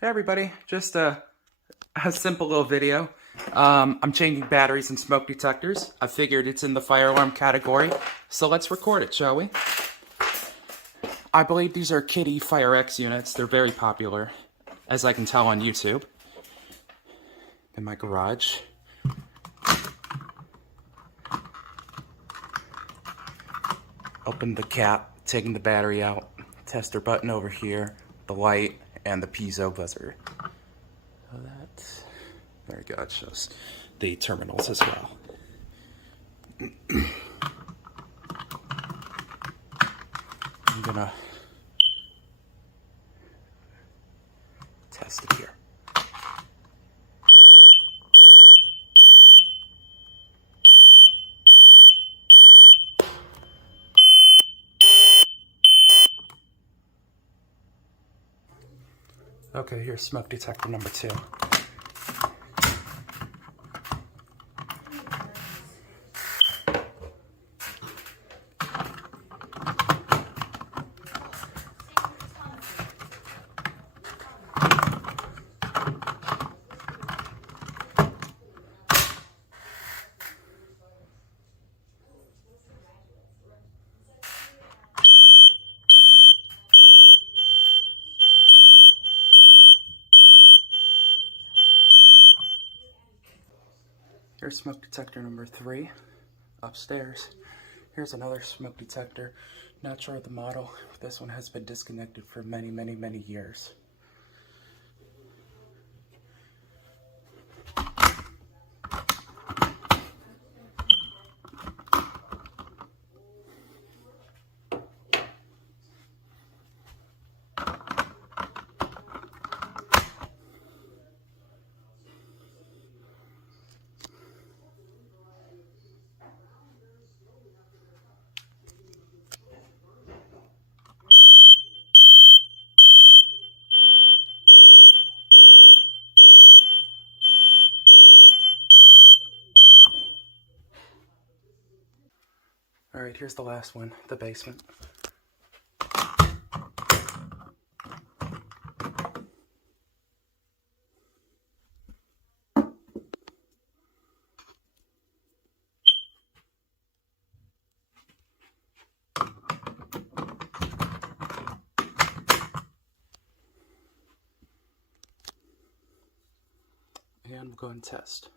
Hey everybody, just a simple little video. I'm changing batteries in smoke detectors. I figured it's in the fire alarm category, so let's record it, shall we? I believe these are Kiddie Fire X units. They're very popular, as I can tell on YouTube. In my garage. Open the cap, taking the battery out. Tester button over here, the light, and the piezo buzzer. So that's very good. It shows the terminals as well. I'm gonna test it here. Okay, here's smoke detector number 2. Here's smoke detector number 3 upstairs. Here's another smoke detector. Not sure of the model, but this one has been disconnected for many years. Alright, here's the last one, the basement. And we'll go and test.